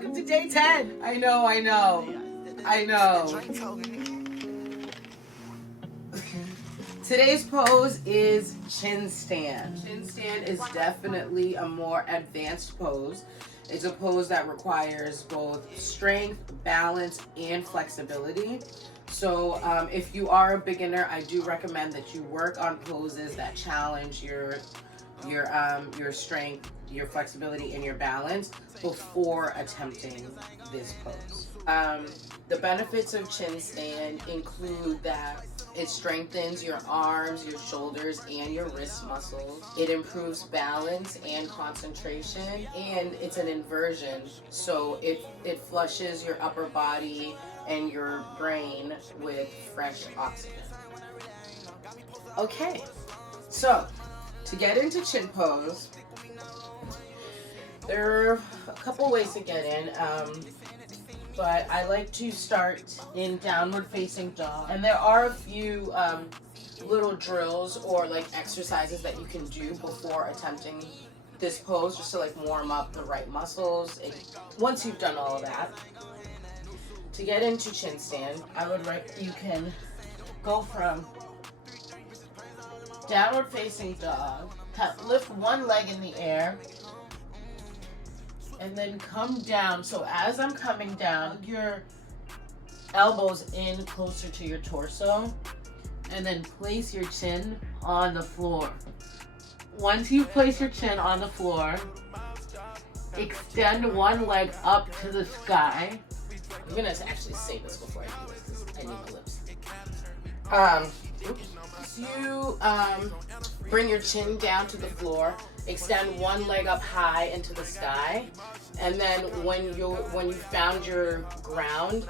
welcome to day 10. I know. Today's pose is chin stand. Chin stand is definitely a more advanced pose. It's a pose that requires both strength, balance, and flexibility. So if you are a beginner, I do recommend that you work on poses that challenge your strength, your flexibility, and your balance before attempting this pose. The benefits of chin stand include that it strengthens your arms, your shoulders, and your wrist muscles. It improves balance and concentration, and it's an inversion, so it flushes your upper body and your brain with fresh oxygen. Okay, so to get into chin pose, there are a couple ways to get in. But I like to start in downward facing dog. And there are a few little drills or like exercises that you can do before attempting this pose, just to like warm up the right muscles. And once you've done all of that, to get into chin stand, you can go from downward facing dog, lift one leg in the air, and then come down. So as I'm coming down, your elbows in closer to your torso, and then place your chin on the floor. Once you place your chin on the floor, extend one leg up to the sky. I'm gonna actually say this before I do this because I need my lips. You bring your chin down to the floor, extend one leg up high into the sky, and then when you found your ground,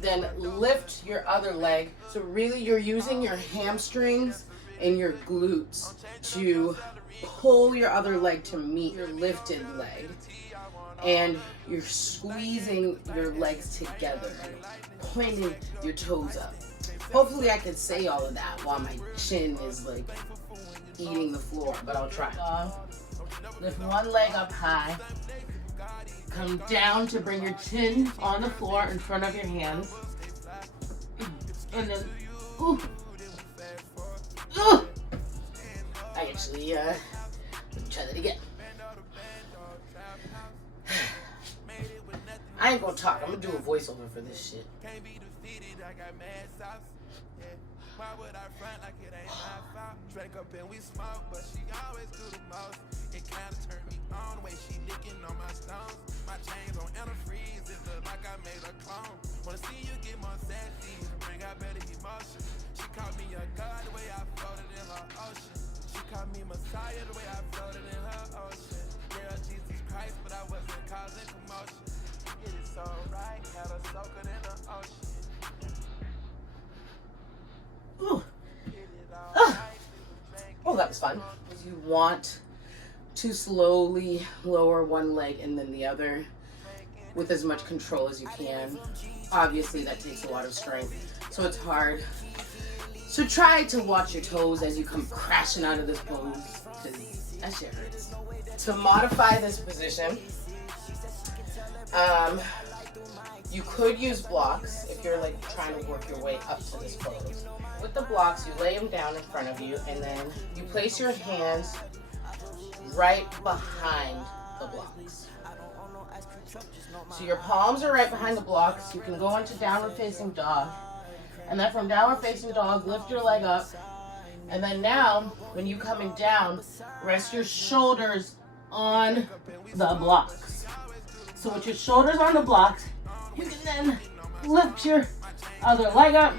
then lift your other leg. So really you're using your hamstrings and your glutes to pull your other leg to meet your lifted leg, and you're squeezing your legs together and pointing your toes up. Hopefully I can say all of that while my chin is like eating the floor, but I'll try. Lift one leg up high, come down to bring your chin on the floor in front of your hands, and then I actually try that again. I ain't gonna talk, I'm gonna do a voiceover for this shit. Why would I front like it ain't my fault? Drink up and we smoke, but she always do the most. It kinda turned me on, way she licking on my stones. My chains on antifreeze, it look like I made a clone. Wanna see you get more sassy, bring out better emotions. She called me a god, the way I floated in her ocean. She called me Messiah, the way I floated in her ocean. Yeah, Jesus Christ, but I wasn't causing commotion. Get it so right, had her soaking in the ocean. Oh, that was fun. You want to slowly lower one leg and then the other with as much control as you can. Obviously, that takes a lot of strength, so it's hard. So try to watch your toes as you come crashing out of this pose, because that shit hurts. To modify this position, you could use blocks if you're like trying to work your way up to this pose. With the blocks, you lay them down in front of you, and then you place your hands right behind the blocks. So your palms are right behind the blocks. You can go into downward facing dog, and then from downward facing dog, lift your leg up, and then now, when you're coming down, rest your shoulders on the blocks. So with your shoulders on the blocks, you can then lift your other leg up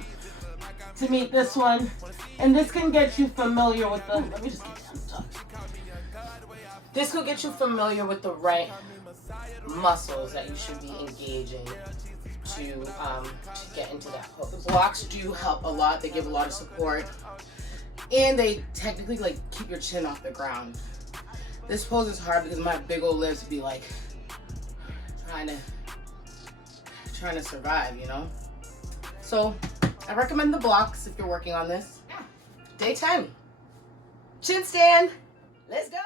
to meet this one, and this can get you familiar with the, let me just get down and talk. This will get you familiar with the right muscles that you should be engaging to get into that pose. The blocks do help a lot. They give a lot of support, and they technically like keep your chin off the ground. This pose is hard because my big old lips be like trying to survive, you know? So I recommend the blocks if you're working on this. Day 10. Chin stand. Let's go.